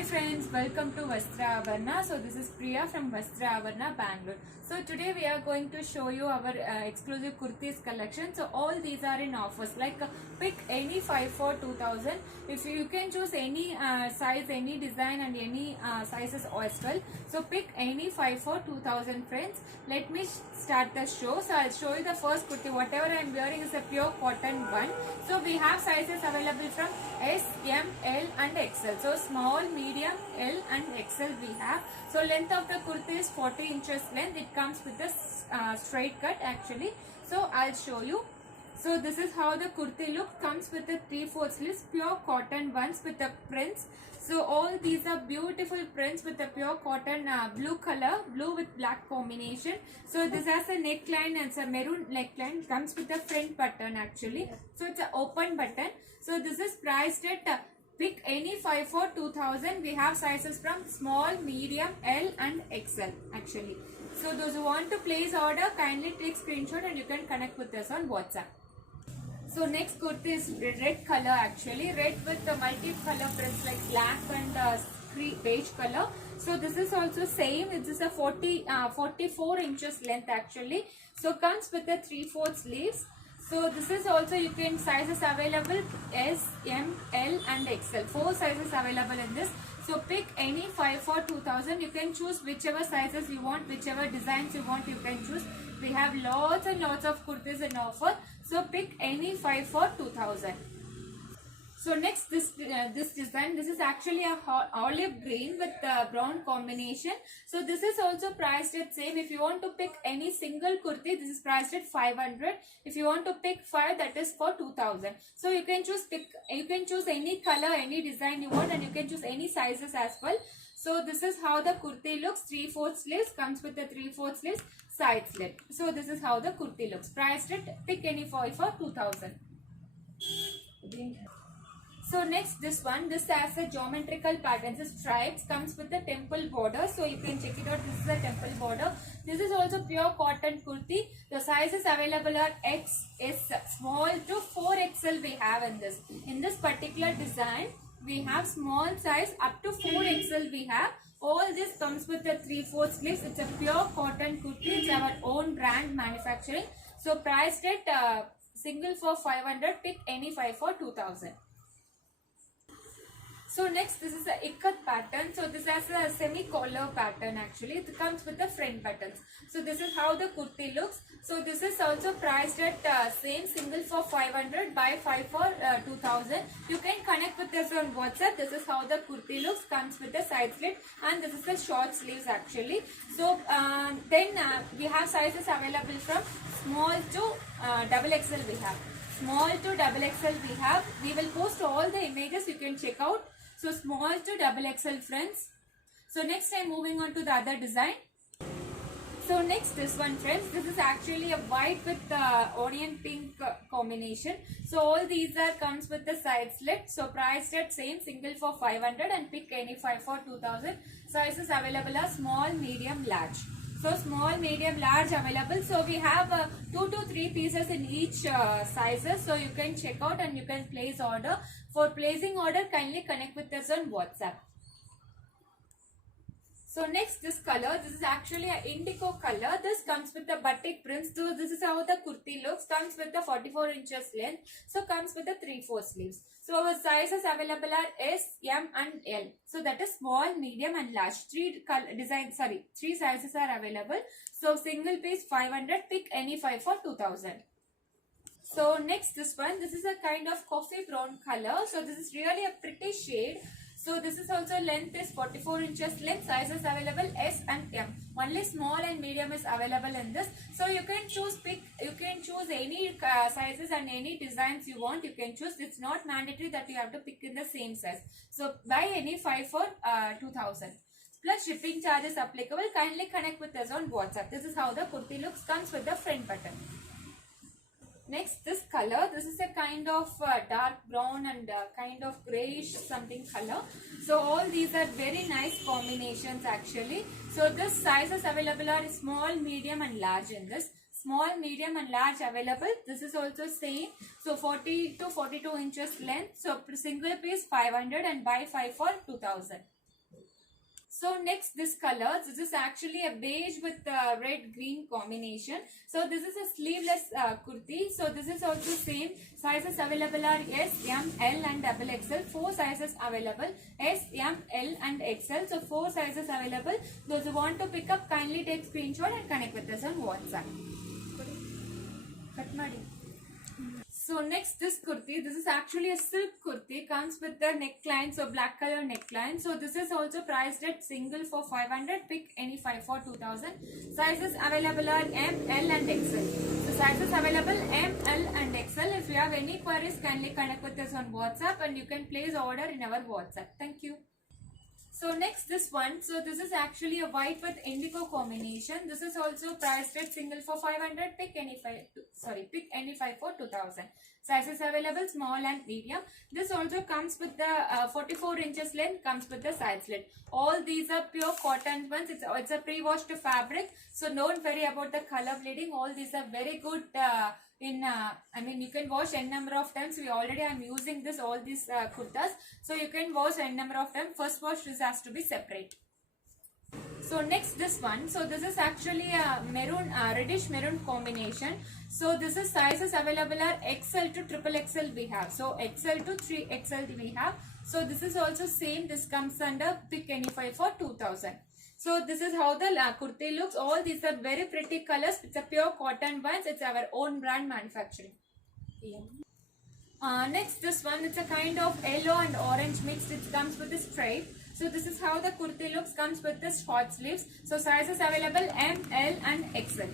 Hi friends, welcome to Vastra Avarna. So this is Priya from Vastra Avarna, Bangalore. So today we are going to show you our exclusive kurtis collection. So all these are in offers. Like pick any 5 for 2000. If you can choose any size, any design and any sizes as well. So pick any 5 for 2000 friends. Let me start the show. So I'll show you the first kurti. Whatever I am wearing is a pure cotton one. So we have sizes available from S, M, L and XL. So small, medium, L and XL we have. So length of the kurti is 40 inches length. It comes with a straight cut actually. So I'll show you. So this is how the kurti looks. Comes with the 3/4 sleeves, pure cotton ones with the prints. So all these are beautiful prints with the pure cotton blue color, blue with black combination. So this has a neckline and it's a maroon neckline. Comes with a front button actually. So it's an open button. So this is priced at pick any 5 for 2000. We have sizes from small, medium, L and XL actually. So those who want to place order, kindly take screenshot and you can connect with us on WhatsApp. So next kurti is red color actually. Red with the multi-color prints like black and beige color. So this is also same. It is a 44 inches length actually. So comes with the 3/4 sleeves. So this is also you can sizes available S, M, L and XL. 4 sizes available in this. So pick any 5 for 2000. You can choose whichever sizes you want, whichever designs you want, you can choose. We have lots and lots of kurtis in offer. So pick any 5 for 2000. So next this design, this is actually a olive green with brown combination. So this is also priced at same. If you want to pick any single kurti, this is priced at 500. If you want to pick 5, that is for 2000. So you can choose any color, any design you want and you can choose any sizes as well. So this is how the kurti looks. 3/4 sleeves, comes with the 3/4 sleeves, side slit. So this is how the kurti looks. Priced at pick any 5 for 2000. So next this one, this has a geometrical pattern. This stripes, comes with the temple border. So you can check it out. This is a temple border. This is also pure cotton kurti. The sizes available are X, S, small to 4XL we have in this. In this particular design, we have small size up to 4XL we have. All this comes with the 3/4 sleeves. It's a pure cotton kurti. It's our own brand manufacturing. So priced at single for 500. Pick any 5 for 2000. So next this is a ikat pattern. So this has a semi-collar pattern actually. It comes with the front buttons. So this is how the kurti looks. So this is also priced at same single for 500, buy 5 for 2000. You can connect with us on WhatsApp. This is how the kurti looks. Comes with the side slit and this is the short sleeves actually. So then we have sizes available from small to double XL we have. Small to double XL we have. We will post all the images, you can check out. So small to double XL friends. So next I'm moving on to the other design. So next this one friends, this is actually a white with onion pink combination. So all these are comes with the side slit. So priced at same single for 500 and pick any 5 for 2000. Sizes available are small, medium, large. So small, medium, large available. So we have 2 to 3 pieces in each sizes. So you can check out and you can place order. For placing order, kindly connect with us on WhatsApp. So next this color, this is actually an indigo color. This comes with the batik prints. So this is how the kurti looks. Comes with the 44 inches length. So comes with the 3/4 sleeves. So our sizes available are S, M and L. So that is small, medium and large. 3 sizes are available. So single piece 500. Pick any 5 for 2000. So next this one, this is a kind of coffee brown color. So this is really a pretty shade. So this is also length is 44 inches length. Sizes available S and M. Only small and medium is available in this. So you can choose any sizes and any designs you want. You can choose. It's not mandatory that you have to pick in the same size. So buy any 5 for 2000. Plus shipping charges applicable. Kindly connect with us on WhatsApp. This is how the kurti looks. Comes with the front button. Next this color, this is a kind of dark brown and kind of grayish something color. So all these are very nice combinations actually. So this sizes available are small, medium and large in this. Small, medium and large available. This is also same. So 40 to 42 inches length. So single piece 500 and buy 5 for 2000. So next, this color, this is actually a beige with red green combination. So this is a sleeveless kurti. So this is also same. Sizes available are S, M, L and XXL. 4 sizes available. S, M, L and XL. So 4 sizes available. Those who want to pick up, kindly take screenshot and connect with us on WhatsApp. Cut madi. So next, this kurti, this is actually a silk kurti, comes with the neckline, so black color neckline. So this is also priced at single for 500, pick any 5 for 2000. Sizes available are M, L and XL. So sizes available M, L and XL. If you have any queries, kindly connect with us on WhatsApp and you can place order in our WhatsApp. Thank you. So next, this one, so this is actually a white with indigo combination. This is also priced at single for 500, pick any 5 for 2000. Sizes available small and medium. This also comes with the 44 inches length, comes with the side slit. All these are pure cotton ones. It's a pre-washed fabric, so don't worry about the color bleeding. All these are very good you can wash n number of times. We already am using all these kurtas, so you can wash n number of times. First wash, this has to be separate. So next, this one, so this is actually a maroon, reddish maroon combination. So this is sizes available are XL to XXL we have. So XL to 3XL we have. So this is also same. This comes under pick any 5 for 2000. So this is how the kurti looks. All these are very pretty colors. It's a pure cotton ones. It's our own brand manufacturing. Yeah. Next, this one, it's a kind of yellow and orange mixed. It comes with this stripe. So this is how the kurti looks. Comes with this short sleeves. So sizes available M, L and XL.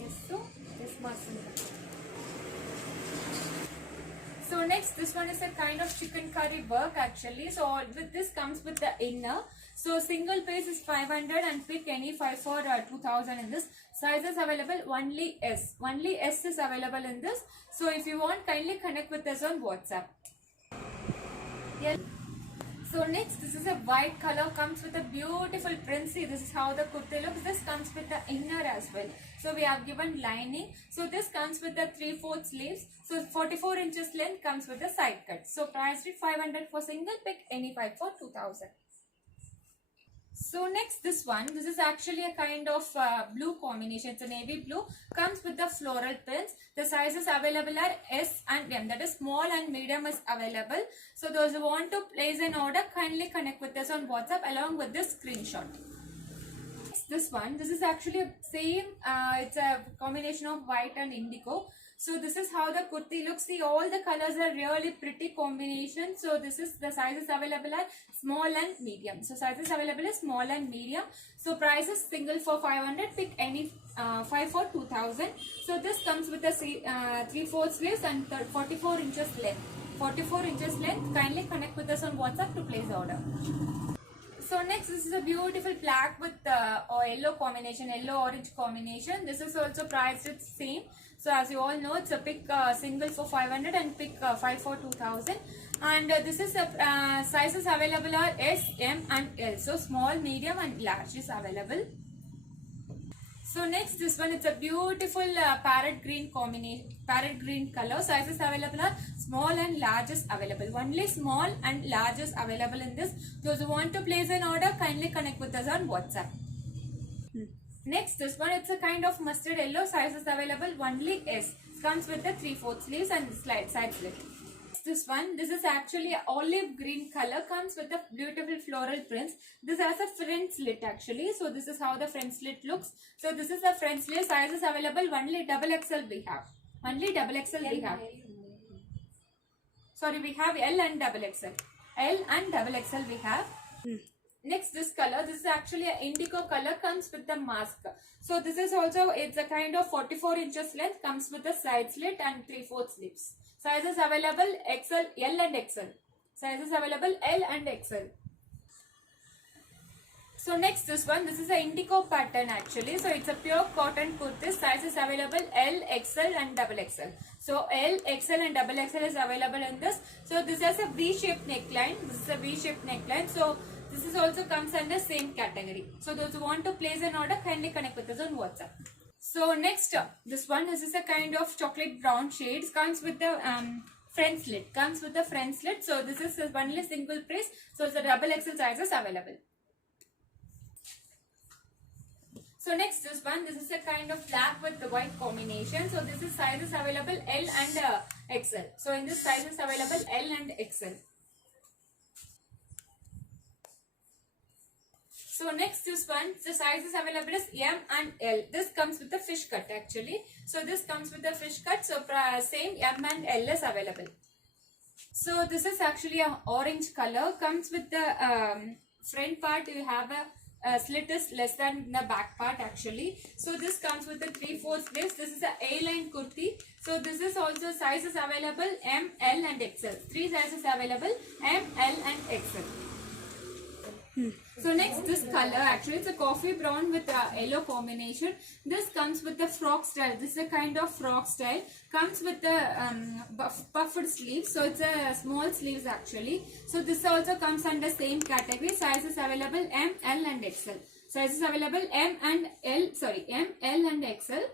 Yes, so this must. So next, this one is a kind of chicken curry work actually. So with this comes with the inner. So single piece is 500 and pick any 5 for 2000 in this. Sizes available only S. Only S is available in this. So if you want, kindly connect with us on WhatsApp. Yeah. So next, this is a white color, comes with a beautiful print. See, this is how the kurti looks. This comes with the inner as well. So we have given lining. So this comes with the 3/4 sleeves. So 44 inches length, comes with the side cut. So priced at 500 for single, pick any 5 for 2000. So next, this one, this is actually a kind of blue combination. It's a navy blue, comes with the floral prints. The sizes available are S and M, that is small and medium is available. So those who want to place an order, kindly connect with us on WhatsApp along with this screenshot. This one, this is actually a same, it's a combination of white and indigo. So this is how the kurti looks. See, all the colors are really pretty combination. So this is the sizes available are small and medium. So sizes available is small and medium. So price is single for 500, pick any 5 for 2000. So this comes with a 3/4 sleeves and 44 inches length. 44 inches length. Kindly connect with us on WhatsApp to place order. So next, this is a beautiful black with yellow combination, yellow-orange combination. This is also priced at same. So as you all know, it's a pick single for 500 and pick 5 for 2000. And this is a sizes available are S, M and L. So small, medium and large is available. So next, this one, it's a beautiful parrot green combination, parrot green color. Sizes available are small and large is available. Only small and large is available in this. Those who want to place an order, kindly connect with us on WhatsApp. Next, this one, it's a kind of mustard yellow. Sizes available only S. Comes with the 3/4 sleeves and side slit. This one, this is actually an olive green color, comes with the beautiful floral prints. This has a front slit actually. So this is how the front slit looks. So this is the front slit. Sizes available only XXL we have. Only XXL we have. Sorry, we have L and XXL. L and XXL we have. Next, this color, this is actually an indigo color, comes with the mask. So this is also, it's a kind of 44 inches length, comes with the side slit and 3/4 sleeves. Sizes available XL, L and XL. Sizes available L and XL. So next, this one, this is an indigo pattern actually. So it's a pure cotton kurti. Sizes available L, XL and XXL. So L, XL and XXL is available in this. So this has a V-shaped neckline. This is a V-shaped neckline. So this is also comes under same category. So those who want to place an order, kindly connect with us on WhatsApp. So next, this one, this is a kind of chocolate brown shades, comes with the front slit. Comes with the front slit. So this is only single piece. So the double XL sizes available. So next this one, this is a kind of black with the white combination. So this is sizes available L and XL. So in this sizes available L and XL. So next this one, the sizes available is M and L. This comes with the fish cut actually. So this comes with the fish cut. So same M and L is available. So this is actually a orange color. Comes with the front part. You have a slit is less than the back part actually. So this comes with the 3/4 sleeves. This is a A-line kurti. So this is also sizes available M, L and XL. 3 sizes available M, L and XL. So next this color actually it's a coffee brown with a yellow combination. This comes with the frock style. This is a kind of frock style. Comes with the puffed sleeves. So it's a small sleeves actually. So this also comes under same category. Sizes available M, L and XL. Sizes available M, L and XL.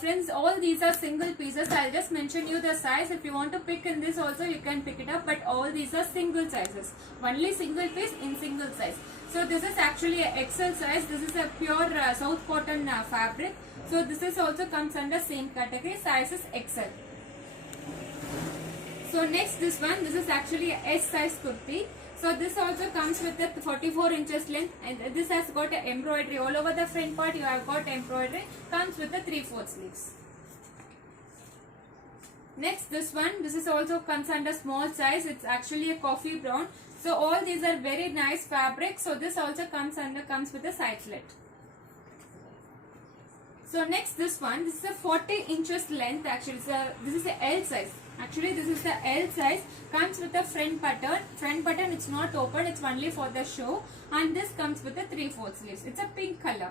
Friends, all these are single pieces. I'll just mention you the size. If you want to pick in this also, you can pick it up. But all these are single sizes. Only single piece in single size. So this is actually a XL size. This is a pure South cotton fabric. So this is also comes under same category. Size is XL. So next this one. This is actually a S size kurti. So this also comes with the 44 inches length, and this has got a embroidery all over the front part. You have got embroidery. Comes with the 3/4 sleeves. Next this one. This is also comes under small size. It's actually a coffee brown. So all these are very nice fabric. So this also comes with a side slit. So next this one. This is a 40 inches length actually. This is a L size. Actually this is the L size. Comes with the front button. Front button it's not open. It's only for the show. And this comes with the 3/4 sleeves. It's a pink color.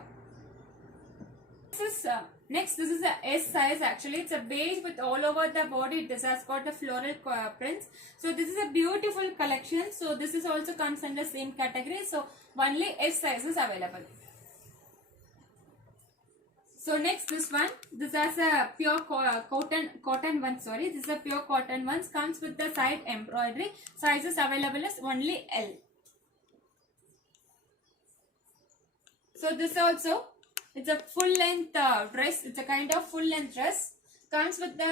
Next this is a S size actually. It's a beige with all over the body. This has got the floral prints. So this is a beautiful collection. So this is also comes under same category. So only S size is available. So next this one, this has a pure cotton one, sorry, this is a pure cotton ones, comes with the side embroidery. Sizes available is only L. So this also, it's a full length dress, it's a kind of full length dress, comes with the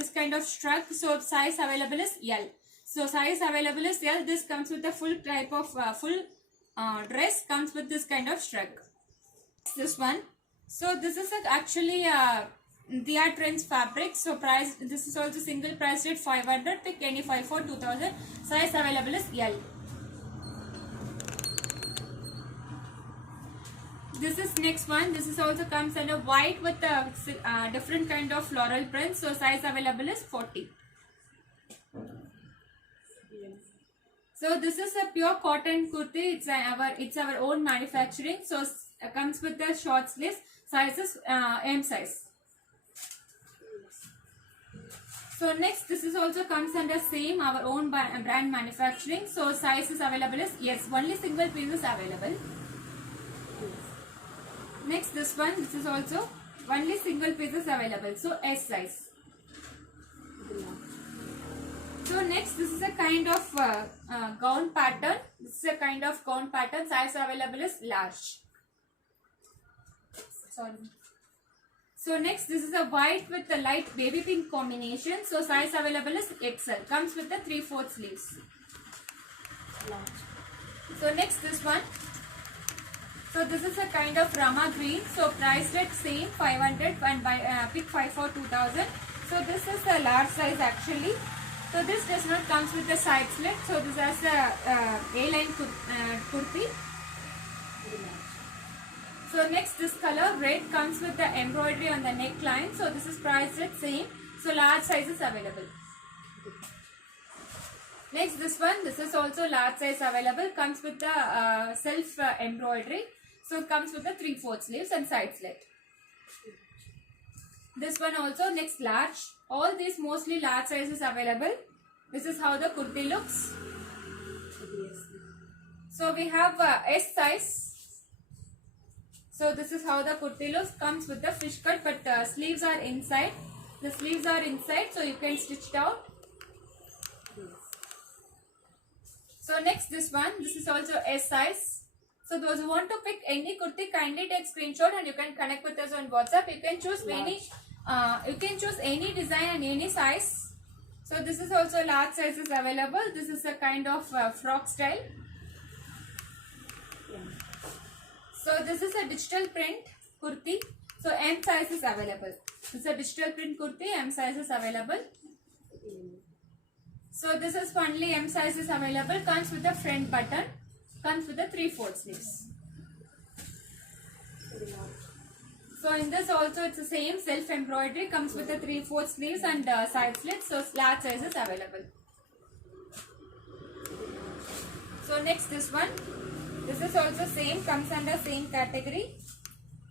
this kind of strap. So size available is L. So size available is L. This comes with the full type of full dress, comes with this kind of strap. This one. So this is actually Dia Trends fabric. So price, this is also single price rate 500. Pick any 5 for 2000. Size available is L. This is next one. This is also comes under white with different kind of floral prints. So size available is 40. So this is a pure cotton kurti. It's our own manufacturing. So comes with the short sleeves. Sizes M size. So next this is also comes under same our own brand manufacturing. So sizes available is yes, only single pieces available. Next this one, this is also only single pieces available. So S size. So next this is a kind of gown pattern. This is a kind of gown pattern. Size available is large. Sorry. So next this is a white with the light baby pink combination. So size available is XL. Comes with the 3/4 sleeves. So next this one. So this is a kind of Rama green. So price rate same 500 and by pick 5 for 2000. So this is the large size actually. So this does not comes with the side slit. So this has a A-line kurti. So next this color red comes with the embroidery on the neckline. So this is priced at same. So large sizes available. Next this one, this is also large size available. Comes with the self embroidery. So comes with the 3/4 sleeves and side slit. This one also next large. All these mostly large sizes available. This is how the kurti looks. So we have S size. So this is how the kurti looks. Comes with the fish cut, but sleeves are inside. The sleeves are inside, so you can stitch it out. So next this one, this is also S size. So those who want to pick any kurti, kindly take screenshot and you can connect with us on WhatsApp. You can choose any design and any size. So this is also large sizes available. This is a kind of frock style. So this is a digital print kurti. So M size is available. This is a digital print kurti. M size is available. So this is only M size is available. Comes with the front button. Comes with the 3/4 sleeves. So in this also it's the same self embroidery. Comes with the 3/4 sleeves and side slits. So large size is available. So next this one. This is also same. Comes under same category.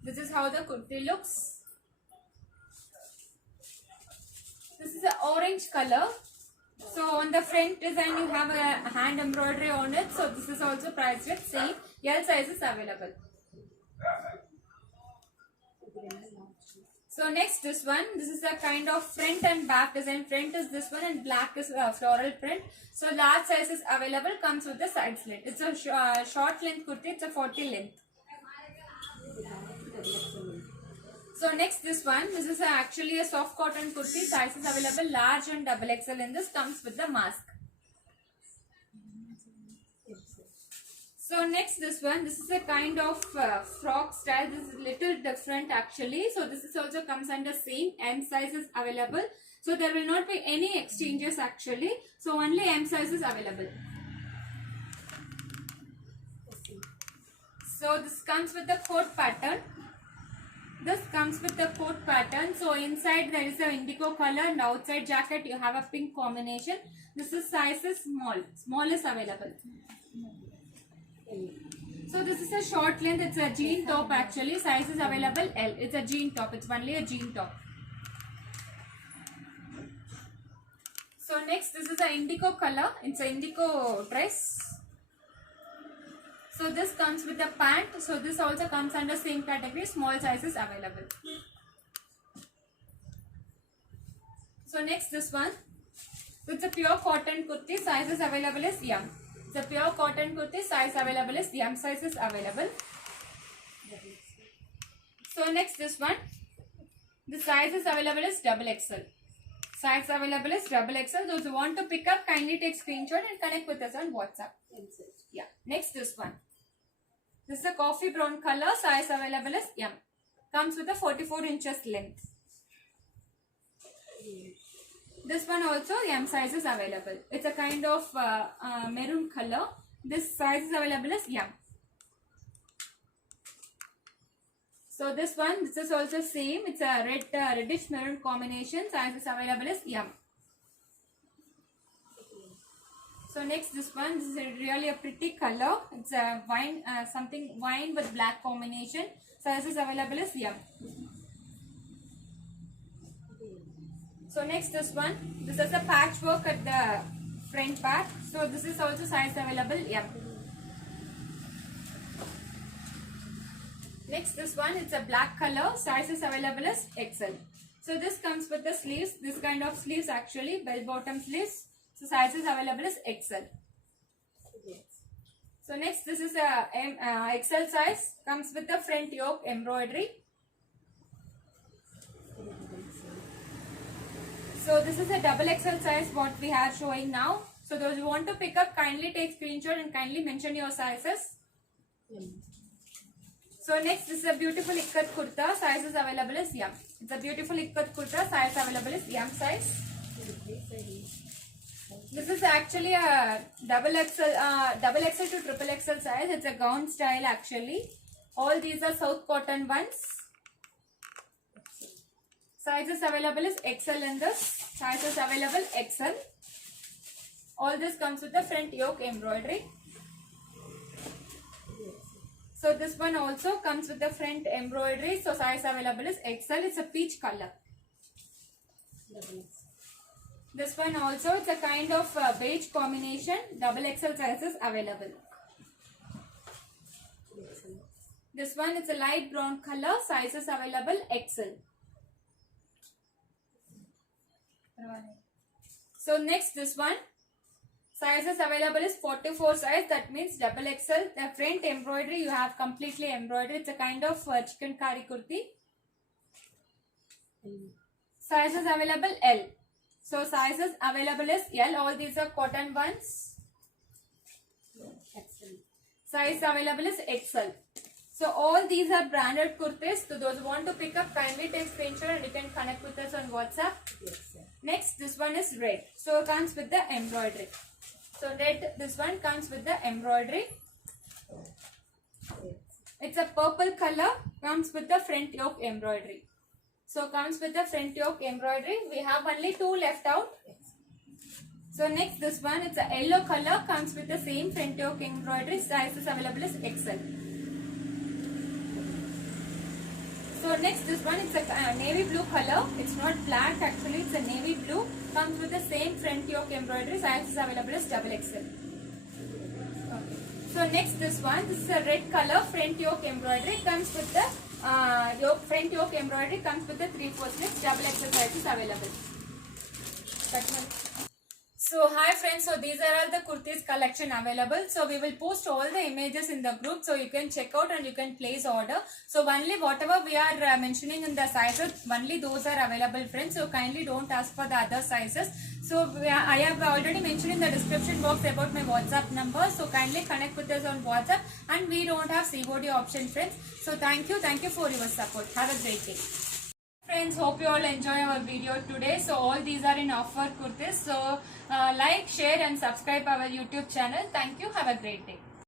This is how the kurti looks. This is an orange color. So on the front design you have a hand embroidery on it. So this is also priced with same. L size is available. So next this one. This is a kind of front and back design. Front is this one and black is floral print. So large size is available. Comes with the side slit. It's a short length kurti. It's a 40 length. So next this one, this is actually a soft cotton kurti. Size is available large and double XL in this. Comes with the mask. So next this one, this is a kind of frock style. This is little different actually. So this is also comes under same. M size is available. So there will not be any exchanges actually. So only M size is available. So this comes with the coat pattern. This comes with the coat pattern. So inside there is a indigo color and outside jacket you have a pink combination. This is size is small. Small is available. So this is a short length. It's a jean top actually. Size is available L. It's a jean top. It's only a jean top. So next this is an indigo color. It's an indigo dress. So this comes with the pant. So this also comes under same category. Small sizes available. So next this one. So it's a pure cotton kurti. Sizes available is M. It's a pure cotton kurti. Size available is M sizes available. So next this one. The size is available is double XL. Size available is double XL. Those who want to pick up, kindly take screenshot and connect with us on WhatsApp. Yeah. Next this one. This is a coffee brown color. Size available is M. Comes with a 44 inches length. This one also M size is available. It's a kind of maroon color. This size is available as M. So this one, this is also same. It's a reddish maroon combination. Size is available as M. So next this one, this is really a pretty color. It's a wine, something wine with black combination. Size is available as M. So next this one, this is a patchwork at the front part. So this is also size available M. Next this one, it's a black color. Size is available as XL. So this comes with the sleeves. This kind of sleeves actually, bell bottom sleeves. So size is available as XL. So next this is a XL size. Comes with the front yoke embroidery. So this is a double XL size what we are showing now. So those who want to pick up, kindly take screenshot and kindly mention your sizes. So next this is a beautiful ikkat kurta. Size is available as M. It's a beautiful ikkat kurta. Size available as M size. This is actually a double XL to triple XL size. It's a gown style actually. All these are South cotton ones. Sizes available is XL in this. Sizes available XL. All this comes with the front yoke embroidery. So this one also comes with the front embroidery. So size available is XL. It's a peach color. This one also, it's a kind of beige combination. Double XL sizes available. This one, it's a light brown color. Sizes available XL. So next this one. Sizes available is 44 size, that means double XL. The front embroidery you have completely embroidered. It's a kind of chicken kari kurti. Sizes available L. So sizes available is L. All these are cotton ones. Size available is XL. So all these are branded kurtis. So those who want to pick up, kindly take screenshot and you can connect with us on WhatsApp. Yes, sir. Next, this one is red. So it comes with the embroidery. So red, this one comes with the embroidery. It's a purple color, comes with the front yoke embroidery. So comes with the front yoke embroidery. We have only 2 left out. So next this one, it's a yellow color, comes with the same front yoke embroidery. Sizes available is XL. So next this one, it's a navy blue color. It's not black actually, it's a navy blue. Comes with the same front yoke embroidery. Sizes available is double XL. Okay. So next this one, this is a red color, front yoke embroidery. Comes with the front yoke embroidery. Comes with the 3/4 sleeves. Double XL sizes available. So hi friends, so these are all the kurtis collection available. So we will post all the images in the group, so you can check out and you can place order. So only whatever we are mentioning in the sizes, only those are available friends. So kindly don't ask for the other sizes. So I have already mentioned in the description box about my WhatsApp number. So kindly connect with us on WhatsApp, and we don't have COD option friends. So thank you for your support. Have a great day. Friends, hope you all enjoy our video today. So all these are in offer kurtis. So like, share and subscribe our YouTube channel. Thank you. Have a great day.